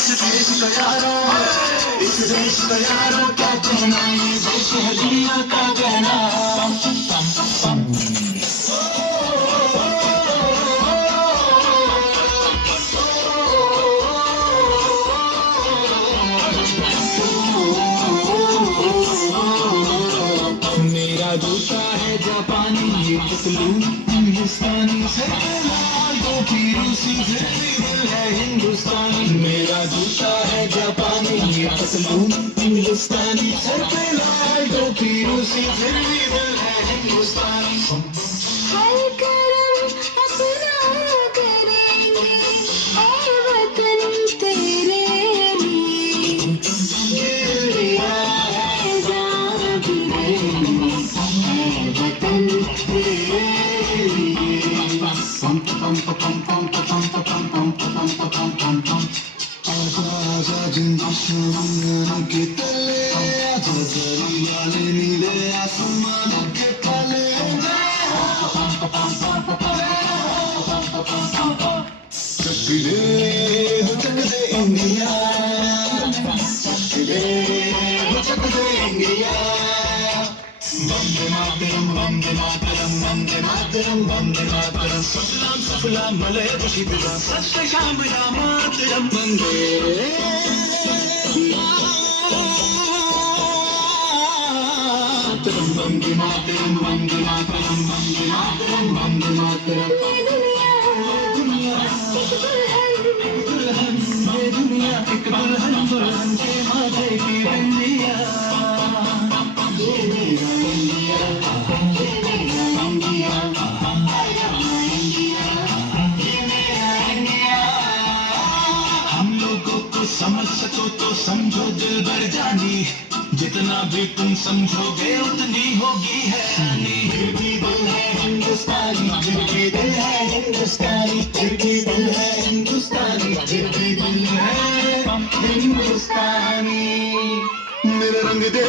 देश का यारो, इस देश का यारो क्या कहना, ये देश है दुनिया का गहना। मेरा जूता है जापानी, ये पतलून हिंदुस्तानी, सर पे लाल टोपी रूसी, फिर भी दिल है हिंदुस्तानी। मेरा जूता है जापानी, ये पतलून हिंदुस्तानी, सर पे लाल टोपी रूसी, फिर भी दिल है हिंदुस्तानी। हर करम अपना करेंगे, ऐ वतन तेरे लिए। ये दिया है जान भी देंगे, ऐ वतन तेरे लिए। आजा आजा जिंदगी के तले, आजा जरी वाले नीले आसमान के तले। चक दे हो चक दे इंडिया, चक दे हो चक दे इंडिया। वंदे मातरम वंदे मातरम वंदे मातरम वंदे मातरम, सफलाम सफलाम मलय शिवराम, सत्य श्याम मातरम वंदे मातरम वंदे मातरम वंदे मातरम वंदे मातरम वंदे मातरम। ये दुनिया दुल्हन ये दुनिया एक दुल्हन, दुल्हन के माथे की बिंदिया। ये मेरा इंडिया, ये मेरा इंडिया, ये मेरा इंडिया। हम लोगों को समझ सको तो समझो दिल भर जानी, जितना भी तुम समझोगे उतनी होगी हैरानी। फिर भी दिल है हिंदुस्तानी, फिर भी दिल है हिंदुस्तानी, फिर भी दिल है हिंदुस्तानी, फिर भी दिल है हिंदुस्तानी। मेरा रंग दे